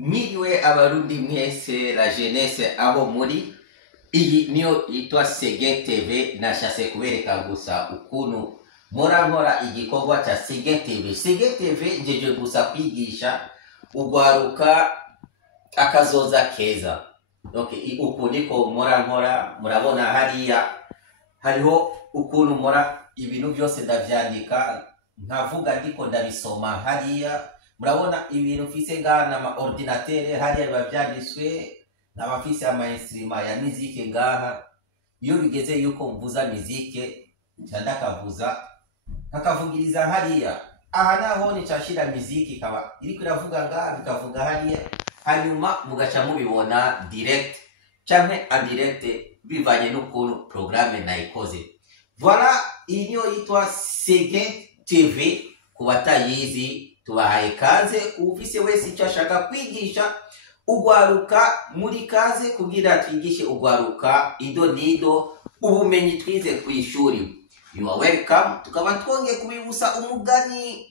Miriwe abarundi mwese la jeunesse aho muri iyi niyo yitwa Segen TV. Nashase kubereka gusa ukuntu nkora igikorwa cha Segen TV. Segen TV njeje gusa kwigisha ugwaruka akazoza keza. Donc uku niko nkora murabona hariho ukuntu nkora ibintu byose ndavyandika nkavuga ndiko ndabisoma hariya. Murabona ibintu mfise ngana ama ordinateur hariya biba vyanditswe n'abafise ama instrument ya musique ngaha. Iyo bigeze yuko mvuza musique ndakavuza nkakavugiriza hariya. Aha naho ni cashira musique kaba iriko iravuga ngaha bikavuga hariya, hanyuma mugaca mubibona direct canke indirect bivanye n'ukuntu programme nayikoze. Voilà, iyi niyo yitwa Segen TV. Kubatayizi tubahaye kaze, ufise wese icyo ashaka kwigisha ugwaruka muri kaze kugira twigishe ugwaruka ido nido ubumenyi twize ku ishuri. You are welcome. Tukaba twongeye kubibusa umugani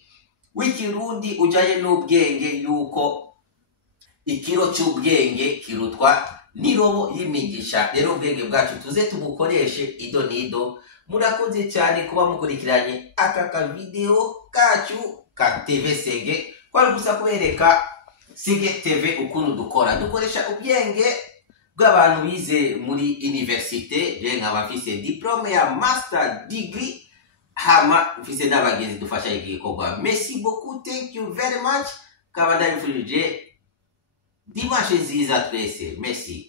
w'ikirundi ujaye n'ubwenge yuko ikiro cy'ubwenge kirutwa n'irobo y'imigisha. Rero ubwenge bwacu tuze tubukoreshe ido nido. Murakoze cyane kuba mukurikiranye aka video kacu ka TV Segen. Kwa gusa kubereka Segen TV ukuntu dukoresha ubwenge bw'abantu bize muri universite. Je nkabafise diplome ya master degree, hama mfise n'abagenzi dufasha igikorwa. Merci beaucoup, thank you very much. Kabanda mfurije dimanche nziza twese. Merci.